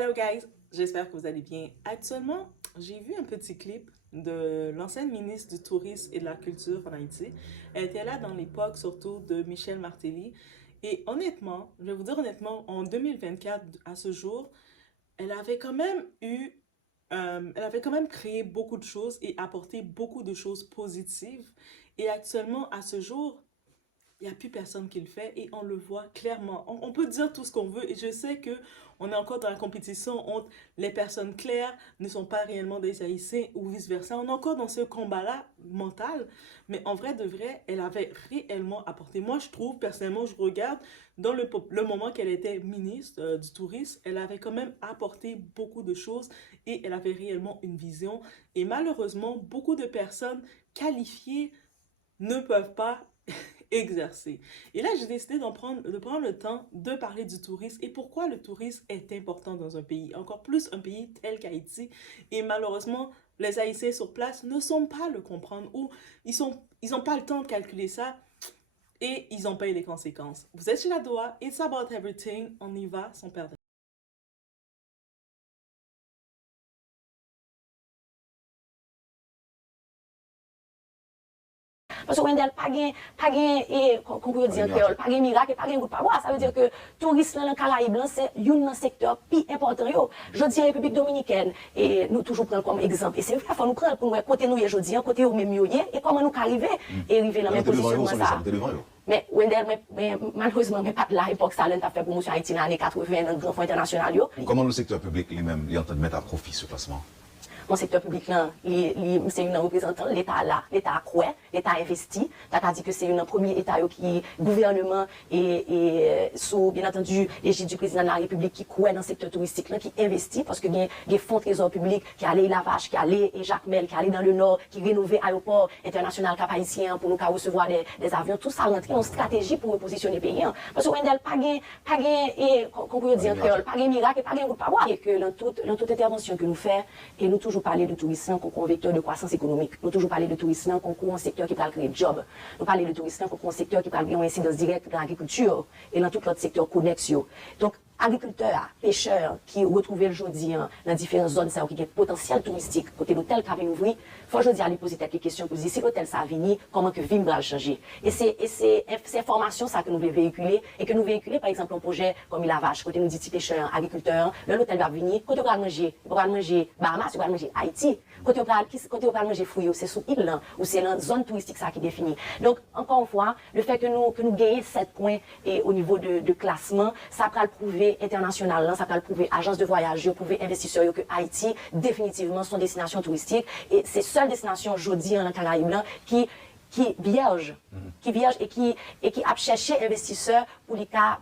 Hello guys, j'espère que vous allez bien. Actuellement, j'ai vu un petit clip de l'ancienne ministre du Tourisme et de la Culture en Haïti. Elle était là dans l'époque surtout de Michel Martelly. Et honnêtement, je vais vous dire honnêtement, en 2024, à ce jour, elle avait quand même elle avait quand même créé beaucoup de choses et apporté beaucoup de choses positives. Et actuellement, à ce jour, il n'y a plus personne qui le fait et on le voit clairement. On peut dire tout ce qu'on veut et je sais que on est encore dans la compétition entre les personnes claires ne sont pas réellement des Haïtiens ou vice-versa. On est encore dans ce combat-là mental, mais en vrai de vrai, elle avait réellement apporté. Moi, je trouve, personnellement, je regarde dans le moment qu'elle était ministre du Tourisme, elle avait quand même apporté beaucoup de choses et elle avait réellement une vision. Et malheureusement, beaucoup de personnes qualifiées ne peuvent pas exercer. Et là, j'ai décidé de prendre le temps de parler du tourisme et pourquoi le tourisme est important dans un pays, encore plus un pays tel qu'Haïti. Et malheureusement, les Haïtiens sur place ne sont pas le comprendre ou ils ont pas le temps de calculer ça et ils en payent les conséquences. Vous êtes chez la Doha, it's about everything, on y va sans perdre. Parce que Wendell, pas gain, et, qu'on peut dire créole, pas gain miracle, pas gain goût de paroisse. Ça veut dire que tourisme dans le Caraïbe, c'est un secteur plus important. Je dis République Dominicaine, et nous toujours prendre comme exemple. Et c'est vrai, il faut nous prendre pour nous, côté nous, je dis, côté où même et comment nous arriver, et arriver dans la même position. Mais Wendell, malheureusement, mais pas de la époque, ça a fait promotion Haïti dans les années 80 dans le grand fonds international. Comment le secteur public lui-même est en train de mettre à profit ce placement? Mon secteur public là, c'est une représentant l'État là, l'État quoi, l'État investi. T'as dit que c'est un premier État qui gouvernement et sous bien entendu l'égide du président de la République qui croit dans le secteur touristique là, qui investit parce que il y a des fonds trésor public qui allait Lavage, qui allait Jacques Mel, qui allait dans le Nord, qui rénovait l'aéroport international Cap Haïtien pour nous recevoir des avions. Tout ça rentre en stratégie pour repositionner le pays. Parce que Wendell pas gain et qu'on peut dire créole, pas gain miracle, pas gain goût de paroisse. Et que dans toute intervention que nous faisons et nous toujours parler de tourisme comme un vecteur de croissance économique. Nous toujours parler de tourisme comme un secteur qui peut créer job. Nous parler de tourisme comme un secteur qui peut avoir une incidence directe dans l'agriculture et dans tout l'autre secteur connexe. Donc, agriculteurs, pêcheurs qui retrouvent aujourd'hui dans différentes zones ça, qui ont potentiel touristique, côté l'hôtel qui a ouvert, faut aujourd'hui aller poser quelques questions pour dire si l'hôtel ça a venu, comment que Vim va changer. Et c'est information ça que nous voulons véhiculer et que nous véhiculer par exemple un projet comme il a vache, côté nous dit pêcheurs, agriculteurs, l'hôtel va venir, côté on va manger Bahamas, on va manger Haïti, côté on va manger Fouillot, c'est sous île là, ou c'est la zone touristique ça qui définit. Donc encore une fois, le fait que nous gagnons 7 points et au niveau de classement, ça va le prouver international, là, ça va le prouver agence de voyage, prouver investisseurs que Haïti définitivement sont destination touristique et c'est seule destination aujourd'hui dans le Caraïbe qui vierge, et qui a cherché investisseurs pour les cas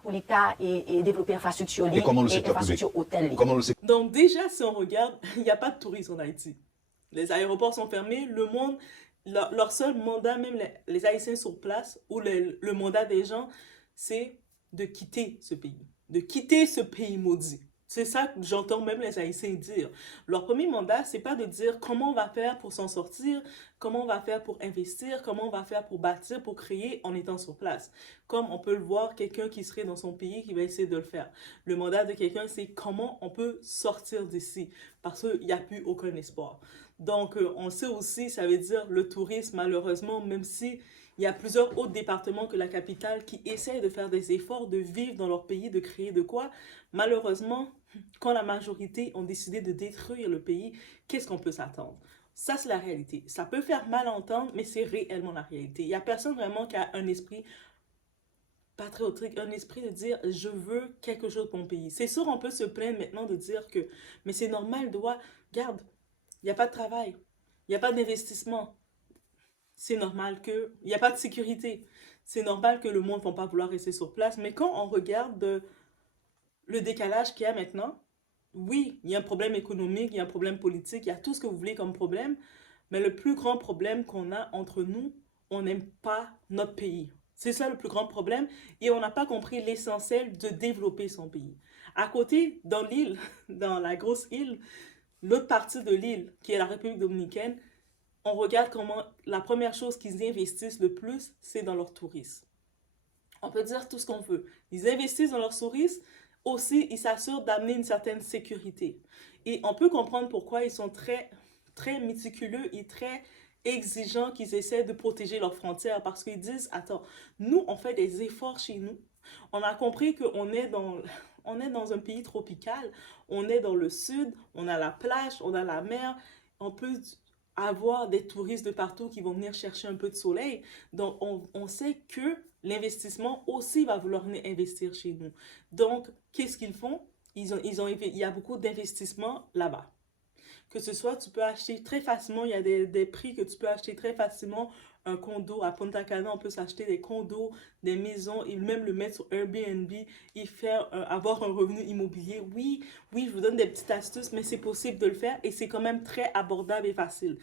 et développer infrastructure et comment le secteur infrastructure hôtel. Donc déjà, si on regarde, il n'y a pas de tourisme en Haïti. Les aéroports sont fermés, le monde, leur seul mandat, même les Haïtiens sur place, ou le mandat des gens, c'est de quitter ce pays. De quitter ce pays maudit. C'est ça que j'entends même les Haïtiens dire. Leur premier mandat, c'est pas de dire comment on va faire pour s'en sortir, comment on va faire pour investir, comment on va faire pour bâtir, pour créer en étant sur place. Comme on peut le voir, quelqu'un qui serait dans son pays qui va essayer de le faire. Le mandat de quelqu'un, c'est comment on peut sortir d'ici, parce qu'il n'y a plus aucun espoir. Donc, on sait aussi, ça veut dire le tourisme, malheureusement, même si il y a plusieurs autres départements que la capitale qui essayent de faire des efforts, de vivre dans leur pays, de créer de quoi. Malheureusement, quand la majorité ont décidé de détruire le pays, qu'est-ce qu'on peut s'attendre? Ça, c'est la réalité. Ça peut faire mal entendre, mais c'est réellement la réalité. Il n'y a personne vraiment qui a un esprit patriotique, un esprit de dire je veux quelque chose pour mon pays. C'est sûr, on peut se plaindre maintenant de dire que, mais c'est normal, regarde, il n'y a pas de travail, il n'y a pas d'investissement. C'est normal qu'il n'y a pas de sécurité. C'est normal que le monde ne va pas vouloir rester sur place. Mais quand on regarde le décalage qu'il y a maintenant, oui, il y a un problème économique, il y a un problème politique, il y a tout ce que vous voulez comme problème. Mais le plus grand problème qu'on a entre nous, on n'aime pas notre pays. C'est ça le plus grand problème. Et on n'a pas compris l'essentiel de développer son pays. À côté, dans l'île, dans la grosse île, l'autre partie de l'île, qui est la République dominicaine, on regarde comment la première chose qu'ils investissent le plus, c'est dans leur tourisme. On peut dire tout ce qu'on veut. Ils investissent dans leur tourisme aussi, ils s'assurent d'amener une certaine sécurité. Et on peut comprendre pourquoi ils sont très méticuleux et très exigeants qu'ils essaient de protéger leurs frontières parce qu'ils disent, attends, nous, on fait des efforts chez nous. On a compris qu'on est on est dans un pays tropical, on est dans le sud, on a la plage, on a la mer, on peut avoir des touristes de partout qui vont venir chercher un peu de soleil. Donc, on sait que l'investissement aussi va vouloir venir investir chez nous. Donc, qu'est-ce qu'ils font? Il y a beaucoup d'investissements là-bas. Que ce soit, tu peux acheter très facilement, il y a des prix que tu peux acheter très facilement. Un condo à Punta Cana, on peut s'acheter des condos, des maisons, et même le mettre sur Airbnb et avoir un revenu immobilier. Oui, oui, je vous donne des petites astuces, mais c'est possible de le faire et c'est quand même très abordable et facile.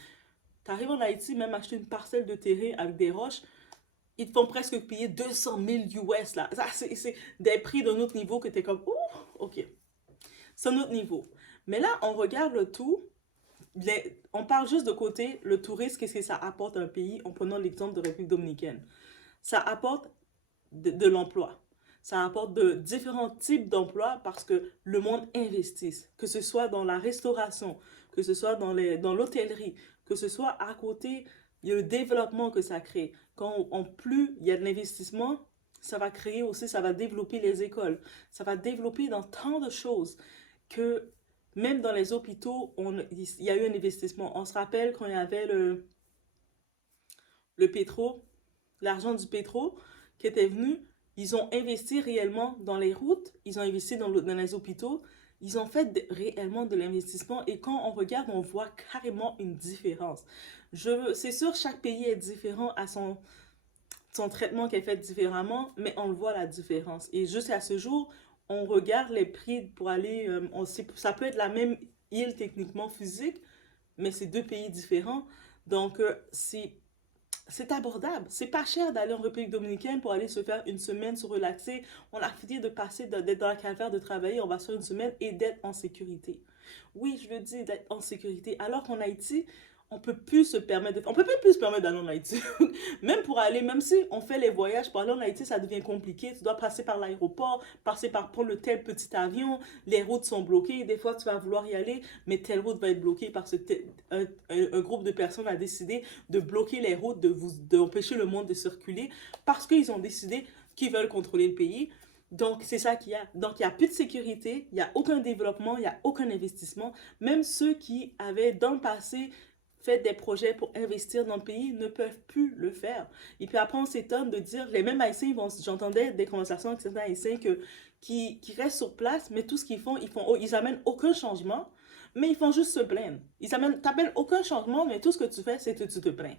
Tu arrives en Haïti, même acheter une parcelle de terrain avec des roches, ils te font presque payer 200 000 US là. Ça, c'est des prix d'un autre niveau que tu es comme, ouh, ok. C'est un autre niveau. Mais là, on regarde le tout. On parle juste de côté, le tourisme, qu'est-ce que ça apporte à un pays en prenant l'exemple de République dominicaine. Ça apporte de l'emploi. Ça apporte de différents types d'emplois parce que le monde investit, que ce soit dans la restauration, que ce soit dans l'hôtellerie, que ce soit à côté, il y a le développement que ça crée. Quand en plus il y a de l'investissement, ça va créer aussi, ça va développer les écoles, ça va développer dans tant de choses que même dans les hôpitaux, il y a eu un investissement. On se rappelle quand il y avait le pétro, l'argent du pétro qui était venu, ils ont investi réellement dans les routes, ils ont investi dans les hôpitaux, ils ont fait réellement de l'investissement et quand on regarde, on voit carrément une différence. C'est sûr, chaque pays est différent à son traitement qui est fait différemment, mais on le voit la différence. Et jusqu'à ce jour, on regarde les prix pour aller, ça peut être la même île techniquement physique, mais c'est deux pays différents. Donc, c'est abordable. C'est pas cher d'aller en République dominicaine pour aller se faire une semaine, se relaxer. On a fini de passer, d'être dans la calvaire, de travailler, on va se faire une semaine et d'être en sécurité. Oui, je le dis, d'être en sécurité. Alors qu'en Haïti, on peut plus se permettre on peut même plus se permettre d'aller en Haïti. Même pour aller, même si on fait les voyages pour aller en Haïti, ça devient compliqué. Tu dois passer par l'aéroport, passer par prendre le tel petit avion, les routes sont bloquées. Des fois, tu vas vouloir y aller, mais telle route va être bloquée parce que un groupe de personnes a décidé de bloquer les routes, d'empêcher le monde de circuler parce qu'ils ont décidé qu'ils veulent contrôler le pays. Donc, c'est ça qu'il y a. Donc, il n'y a plus de sécurité, il n'y a aucun développement, il n'y a aucun investissement. Même ceux qui avaient dans le passé fait des projets pour investir dans le pays ne peuvent plus le faire. Et puis après, on s'étonne de dire, les mêmes Haïtiens, j'entendais des conversations avec certains Haïtiens qui restent sur place, mais tout ce qu'ils font, ils amènent aucun changement, mais ils font juste se plaindre. T'appelles aucun changement, mais tout ce que tu fais, c'est que tu te plains.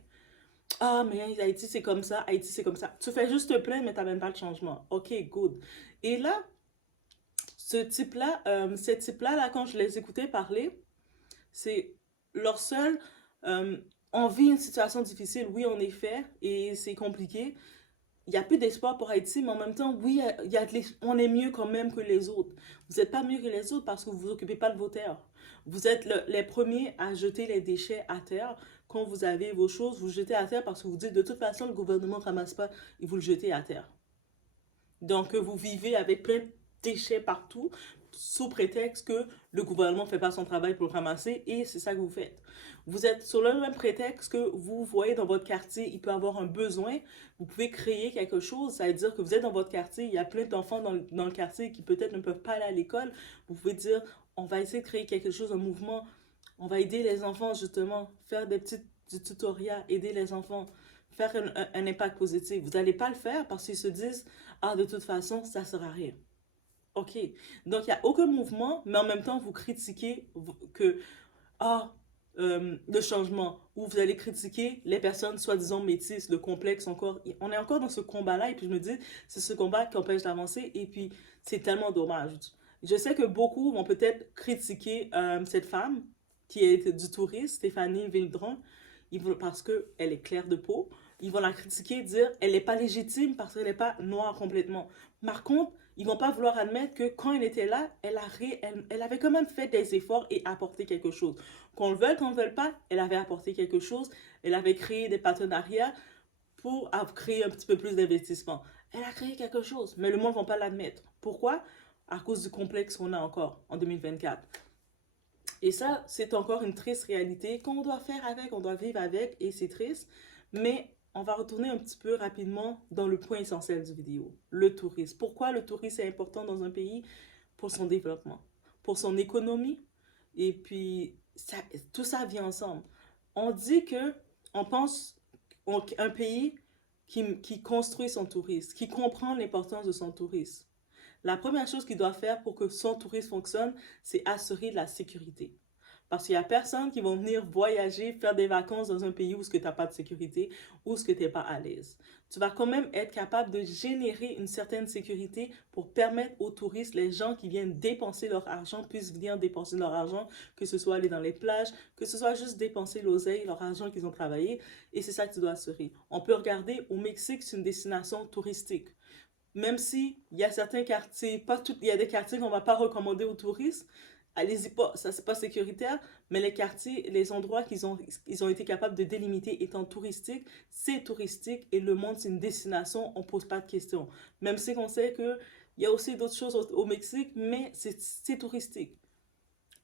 Ah, mais Haïti, c'est comme ça, Haïti, c'est comme ça. Tu fais juste te plaindre, mais t'amènes pas de changement. Ok, good. Et là, ces types-là, là, quand je les écoutais parler, c'est leur seul on vit une situation difficile, oui, en effet, et c'est compliqué. Il n'y a plus d'espoir pour Haïti, mais en même temps, oui, on est mieux quand même que les autres. Vous n'êtes pas mieux que les autres parce que vous ne vous occupez pas de vos terres. Vous êtes les premiers à jeter les déchets à terre. Quand vous avez vos choses, vous jetez à terre parce que vous dites de toute façon, le gouvernement ne ramasse pas et vous le jetez à terre. Donc, vous vivez avec plein de déchets partout sous prétexte que le gouvernement ne fait pas son travail pour le ramasser et c'est ça que vous faites. Vous êtes sur le même prétexte que vous voyez dans votre quartier, il peut avoir un besoin, vous pouvez créer quelque chose, ça veut dire que vous êtes dans votre quartier, il y a plein d'enfants dans le quartier qui peut-être ne peuvent pas aller à l'école, vous pouvez dire, on va essayer de créer quelque chose, un mouvement, on va aider les enfants justement, faire des petits tutoriels, aider les enfants, faire un impact positif. Vous n'allez pas le faire parce qu'ils se disent, ah de toute façon, ça ne sert à rien. Ok, donc il n'y a aucun mouvement, mais en même temps, vous critiquez que, le changement, ou vous allez critiquer les personnes soi-disant métisses, le complexe encore. On est encore dans ce combat-là, et puis je me dis, c'est ce combat qui empêche d'avancer, et puis c'est tellement dommage. Je sais que beaucoup vont peut-être critiquer cette femme qui est du tourisme, Stéphanie Vildron, parce qu'elle est claire de peau. Ils vont la critiquer, dire elle n'est pas légitime parce qu'elle n'est pas noire complètement. Par contre, ils vont pas vouloir admettre que quand elle était là, elle avait quand même fait des efforts et apporté quelque chose. Qu'on le veuille, qu'on ne le veuille pas, elle avait apporté quelque chose. Elle avait créé des partenariats pour créer un petit peu plus d'investissement. Elle a créé quelque chose, mais le monde ne va pas l'admettre. Pourquoi? à cause du complexe qu'on a encore en 2024. Et ça, c'est encore une triste réalité qu'on doit faire avec, on doit vivre avec, et c'est triste. Mais on va retourner un petit peu rapidement dans le point essentiel du vidéo, le tourisme. Pourquoi le tourisme est important dans un pays? Pour son développement, pour son économie, et puis ça, tout ça vient ensemble. On dit que, on pense un pays qui construit son tourisme, qui comprend l'importance de son tourisme. La première chose qu'il doit faire pour que son tourisme fonctionne, c'est assurer la sécurité. Parce qu'il n'y a personne qui va venir voyager, faire des vacances dans un pays où tu n'as pas de sécurité, où tu n'es pas à l'aise. Tu vas quand même être capable de générer une certaine sécurité pour permettre aux touristes, les gens qui viennent dépenser leur argent, puissent venir dépenser leur argent, que ce soit aller dans les plages, que ce soit juste dépenser l'oseille, leur argent qu'ils ont travaillé. Et c'est ça que tu dois assurer. On peut regarder, au Mexique, c'est une destination touristique. Même si il y a certains quartiers, pas tout, il y a des quartiers qu'on ne va pas recommander aux touristes, allez-y pas, ça c'est pas sécuritaire, mais les quartiers, les endroits ils ont été capables de délimiter étant touristiques, c'est touristique et le monde c'est une destination, on pose pas de questions. Même si on sait que il y a aussi d'autres choses au Mexique, mais c'est touristique.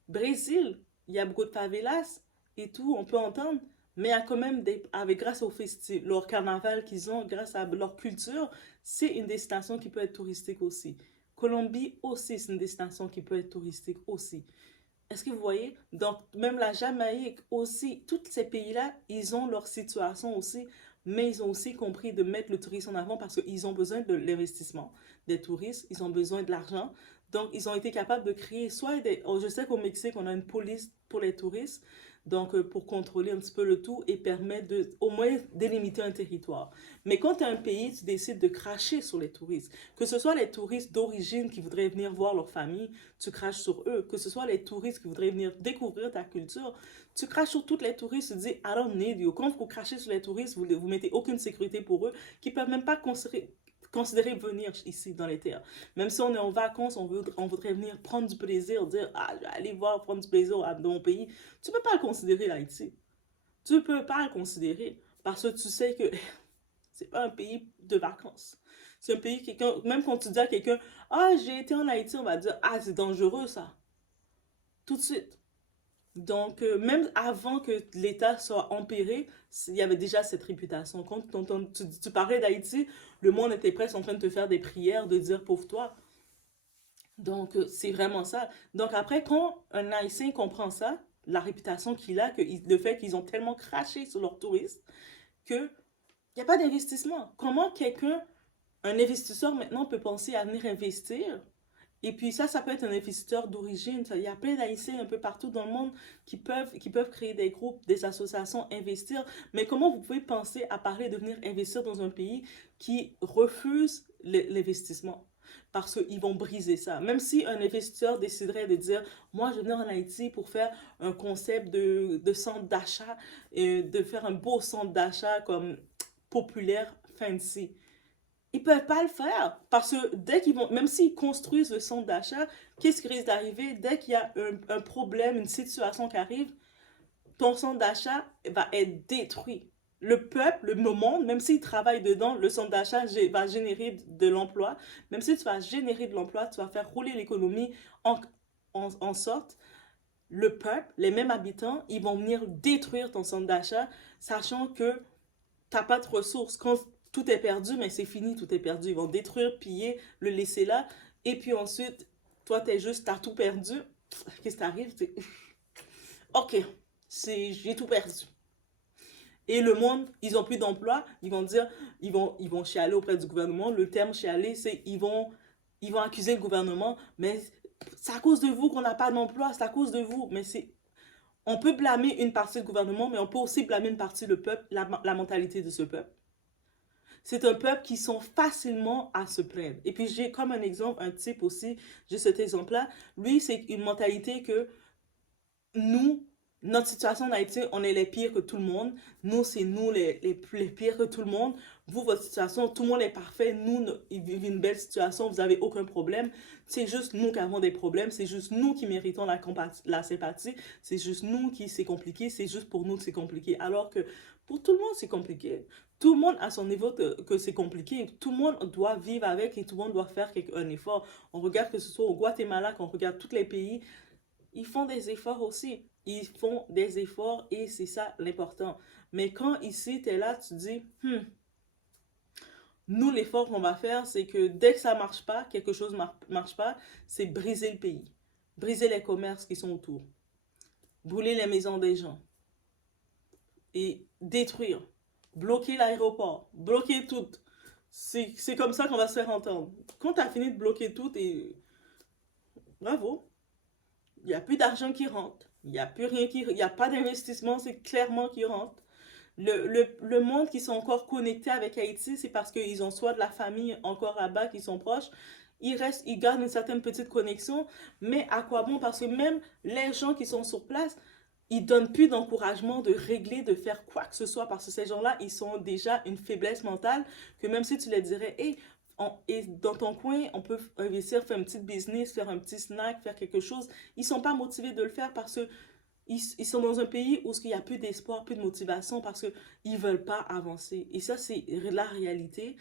Brésil, il y a beaucoup de favelas et tout, on peut entendre, mais il y a quand même grâce au festival, leur carnaval qu'ils ont, grâce à leur culture, c'est une destination qui peut être touristique aussi. Colombie aussi, c'est une destination qui peut être touristique aussi. Est-ce que vous voyez? Donc, même la Jamaïque aussi, tous ces pays-là, ils ont leur situation aussi, mais ils ont aussi compris de mettre le tourisme en avant parce qu'ils ont besoin de l'investissement des touristes, ils ont besoin de l'argent. Donc, ils ont été capables de créer soit des... Oh, je sais qu'au Mexique, on a une police pour les touristes, donc pour contrôler un petit peu le tout et permettre de, au moins, délimiter un territoire. Mais quand tu as un pays, tu décides de cracher sur les touristes. Que ce soit les touristes d'origine qui voudraient venir voir leur famille, tu craches sur eux. Que ce soit les touristes qui voudraient venir découvrir ta culture, tu craches sur tous les touristes, tu dis « I don't need you ». Quand vous crachez sur les touristes, vous mettez aucune sécurité pour eux, qui ne peuvent même pas considérer venir ici dans les terres. Même si on est en vacances, on voudrait venir prendre du plaisir, dire « Ah, je vais aller voir, prendre du plaisir dans mon pays ». Tu ne peux pas le considérer l'Haïti. Tu ne peux pas le considérer parce que tu sais que c'est pas un pays de vacances. C'est un pays, même quand tu dis à quelqu'un « Ah, j'ai été en Haïti », on va dire « Ah, c'est dangereux ça ». Tout de suite. Donc, même avant que l'État soit empiré, il y avait déjà cette réputation. Quand tu parlais d'Haïti, le monde était presque en train de te faire des prières, de dire pauvre toi. Donc, c'est vraiment ça. Donc, après, quand un Haïtien comprend ça, la réputation qu'il a, le fait qu'ils ont tellement craché sur leurs touristes, qu'il n'y a pas d'investissement. Comment un investisseur maintenant peut penser à venir investir? Et puis ça peut être un investisseur d'origine. Il y a plein d'Haïtiens un peu partout dans le monde qui peuvent créer des groupes, des associations, investir. Mais comment vous pouvez penser à parler de venir investir dans un pays qui refuse l'investissement? Parce qu'ils vont briser ça. Même si un investisseur déciderait de dire « Moi, je vais venir en Haïti pour faire un concept de centre d'achat, et de faire un beau centre d'achat comme populaire, fancy ». Ils ne peuvent pas le faire parce que dès qu'ils vont, même s'ils construisent le centre d'achat, qu'est-ce qui risque d'arriver? Dès qu'il y a un problème, une situation qui arrive, ton centre d'achat va être détruit. Le peuple, le monde, même s'il travaille dedans, le centre d'achat va générer de l'emploi. Même si tu vas générer de l'emploi, tu vas faire rouler l'économie en sorte, le peuple, les mêmes habitants, ils vont venir détruire ton centre d'achat, sachant que tu n'as pas de ressources. Quand tout est perdu, mais c'est fini, tout est perdu. Ils vont détruire, piller, le laisser là. Et puis ensuite, toi, t'as tout perdu. Qu'est-ce qui t'arrive? Ok, j'ai tout perdu. Et le monde, ils n'ont plus d'emploi. Ils vont dire, ils vont chialer auprès du gouvernement. Le terme chialer, c'est ils vont accuser le gouvernement. Mais c'est à cause de vous qu'on n'a pas d'emploi. C'est à cause de vous. Mais on peut blâmer une partie du gouvernement, mais on peut aussi blâmer une partie du peuple, la mentalité de ce peuple. C'est un peuple qui sont facilement à se plaindre. Et puis j'ai comme un exemple, un type aussi, j'ai cet exemple-là. Lui, c'est une mentalité que nous, notre situation en Haïti, on est les pires que tout le monde. Nous, c'est nous les pires que tout le monde. vous, votre situation, tout le monde est parfait, nous, ils vivent une belle situation, vous n'avez aucun problème. C'est juste nous qui avons des problèmes, c'est juste nous qui méritons la sympathie, c'est juste nous qui c'est compliqué, c'est juste pour nous que c'est compliqué. Alors que pour tout le monde, c'est compliqué. Tout le monde a son niveau que c'est compliqué. Tout le monde doit vivre avec et tout le monde doit faire un effort. On regarde que ce soit au Guatemala, qu'on regarde tous les pays, ils font des efforts aussi. Ils font des efforts et c'est ça l'important. Mais quand ici, tu es là, tu te dis, nous, l'effort qu'on va faire, c'est que dès que ça marche pas, quelque chose marche pas, c'est briser le pays. Briser les commerces qui sont autour. Brûler les maisons des gens. Et détruire. Bloquer l'aéroport. Bloquer tout. C'est comme ça qu'on va se faire entendre. Quand tu as fini de bloquer tout, et bravo. Il n'y a plus d'argent qui rentre. Il n'y a plus rien il n'y a pas d'investissement, c'est clairement qui rentre. Le monde qui sont encore connectés avec Haïti, c'est parce qu'ils ont soit de la famille encore là-bas qui sont proches. Ils gardent une certaine petite connexion, mais à quoi bon? Parce que même les gens qui sont sur place, ils donnent plus d'encouragement de régler, de faire quoi que ce soit, parce que ces gens-là, ils sont déjà une faiblesse mentale, que même si tu leur dirais, hey, et dans ton coin, on peut investir, faire un petit business, faire un petit snack, faire quelque chose, ils sont pas motivés de le faire parce que ils sont dans un pays où il n'y a plus d'espoir, plus de motivation parce qu'ils ne veulent pas avancer. Et ça, c'est la réalité.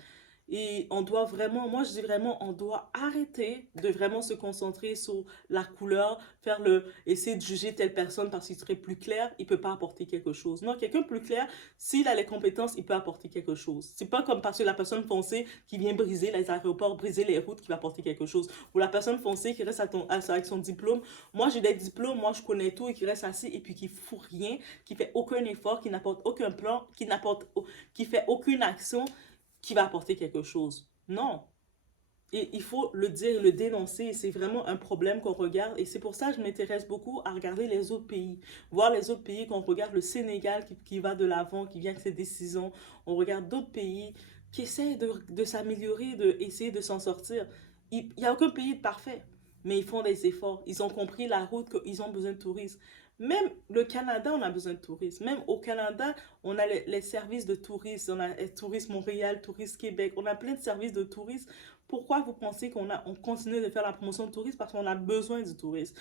Et on doit vraiment, moi je dis vraiment, on doit arrêter de vraiment se concentrer sur la couleur, essayer de juger telle personne parce qu'il serait plus clair, il ne peut pas apporter quelque chose. Non, quelqu'un plus clair, s'il a les compétences, il peut apporter quelque chose. C'est pas comme parce que la personne foncée qui vient briser les aéroports, briser les routes qui va apporter quelque chose. Ou la personne foncée qui reste avec son diplôme. Moi j'ai des diplômes, moi je connais tout et qui reste assis et puis qui fout rien, qui fait aucun effort, qui n'apporte aucun plan, qui fait aucune action qui va apporter quelque chose. Non. Et il faut le dire, le dénoncer. C'est vraiment un problème qu'on regarde. Et c'est pour ça que je m'intéresse beaucoup à regarder les autres pays. Voir les autres pays, qu'on regarde le Sénégal qui va de l'avant, qui vient avec ses décisions. On regarde d'autres pays qui essaient de s'améliorer, d'essayer de s'en sortir. Il n'y a aucun pays de parfait. Mais ils font des efforts. Ils ont compris la route qu'ils ont besoin de tourisme. Même le Canada, on a besoin de tourisme. Même au Canada, on a les services de tourisme. On a Tourisme Montréal, Tourisme Québec. On a plein de services de tourisme. Pourquoi vous pensez on continue de faire la promotion de tourisme? Parce qu'on a besoin du tourisme.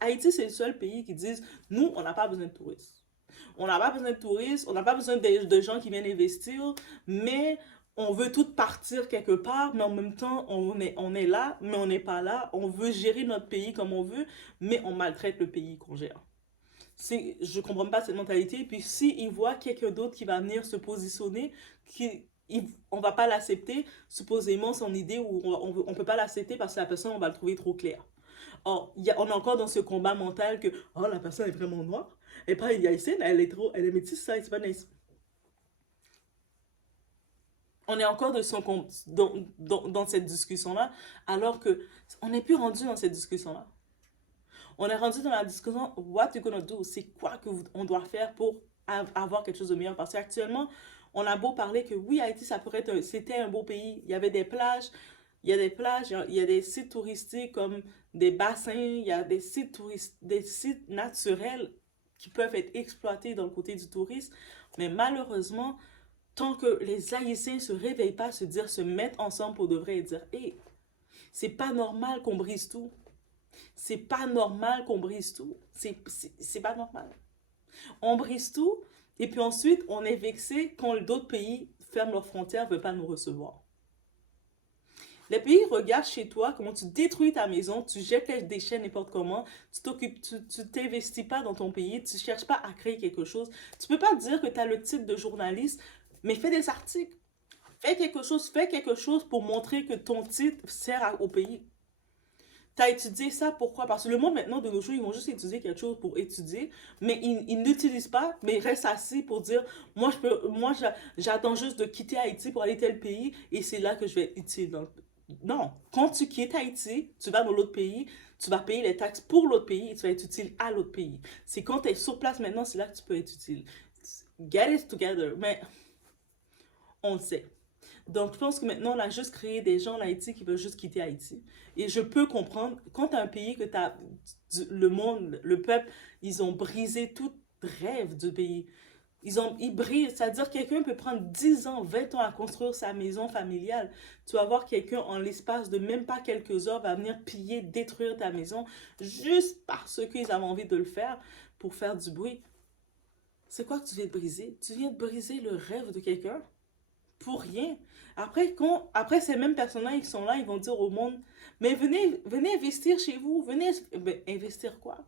Haïti, c'est le seul pays qui dit, nous, on n'a pas besoin de tourisme. On n'a pas besoin de touristes, on n'a pas besoin de gens qui viennent investir, mais on veut tout partir quelque part, mais en même temps, on est là, mais on n'est pas là. On veut gérer notre pays comme on veut, mais on maltraite le pays qu'on gère. Je ne comprends pas cette mentalité. Puis s'ils voient quelqu'un d'autre qui va venir se positionner, on ne va pas l'accepter, supposément son idée, ou on ne peut pas l'accepter parce que la personne, on va le trouver trop clair. Or, on est encore dans ce combat mental que la personne est vraiment noire, et pas haïtienne, elle est métisse, ça, c'est pas nice. On est encore dans cette discussion-là, alors que on n'est plus rendu dans cette discussion-là. On est rendu dans la discussion, what you gonna do? C'est quoi qu'on doit faire pour avoir quelque chose de meilleur? Parce qu'actuellement, on a beau parler que oui, Haïti, c'était un beau pays. Il y avait des plages, il y a des sites touristiques comme des bassins, il y a des sites naturels qui peuvent être exploités dans le côté du tourisme. Mais malheureusement, tant que les Haïtiens ne se réveillent pas, se mettre ensemble pour de vrai et dire, hey, c'est pas normal qu'on brise tout. C'est pas normal qu'on brise tout. C'est pas normal. On brise tout et puis ensuite on est vexé quand d'autres pays ferment leurs frontières, ne veulent pas nous recevoir. Les pays regardent chez toi comment tu détruis ta maison, tu jettes les déchets n'importe comment, tu t'investis pas dans ton pays, tu cherches pas à créer quelque chose. Tu peux pas dire que tu as le titre de journaliste, mais fais des articles. Fais quelque chose pour montrer que ton titre sert au pays. Tu as étudié ça, pourquoi? Parce que le monde maintenant, de nos jours, ils vont juste étudier quelque chose pour étudier, mais ils n'utilisent pas, mais ils restent assis pour dire, moi j'attends juste de quitter Haïti pour aller tel pays, et c'est là que je vais être utile. Non, quand tu quittes Haïti, tu vas dans l'autre pays, tu vas payer les taxes pour l'autre pays, et tu vas être utile à l'autre pays. C'est quand tu es sur place maintenant, c'est là que tu peux être utile. Get it together, mais on le sait. Donc, je pense que maintenant, on a juste créé des gens en Haïti qui veulent juste quitter Haïti. Et je peux comprendre, quand tu as un pays que tu as le monde, le peuple, ils ont brisé tout rêve du pays. Ils brillent, c'est-à-dire que quelqu'un peut prendre 10 ans, 20 ans à construire sa maison familiale. Tu vas voir quelqu'un en l'espace de même pas quelques heures va venir piller, détruire ta maison juste parce qu'ils avaient envie de le faire pour faire du bruit. C'est quoi que tu viens de briser? Tu viens de briser le rêve de quelqu'un pour rien. Après ces mêmes personnes-là, ils sont là, ils vont dire au monde, mais venez investir chez vous, venez, ben, investir quoi?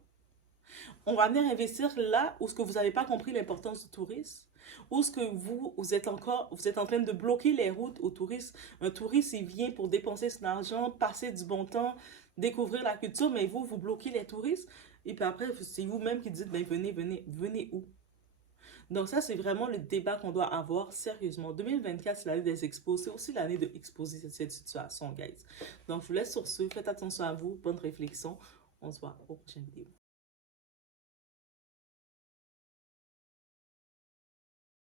On va venir investir là où ce que vous n'avez pas compris l'importance du tourisme, où ce que vous êtes en train de bloquer les routes aux touristes. Un touriste, il vient pour dépenser son argent, passer du bon temps, découvrir la culture, mais vous bloquez les touristes. Et puis après, c'est vous-même qui dites, ben venez où? Donc ça, c'est vraiment le débat qu'on doit avoir sérieusement. 2024, c'est l'année des expos. C'est aussi l'année de exposer cette situation, guys. Donc, je vous laisse sur ce. Faites attention à vous. Bonne réflexion. On se voit aux prochaines vidéos.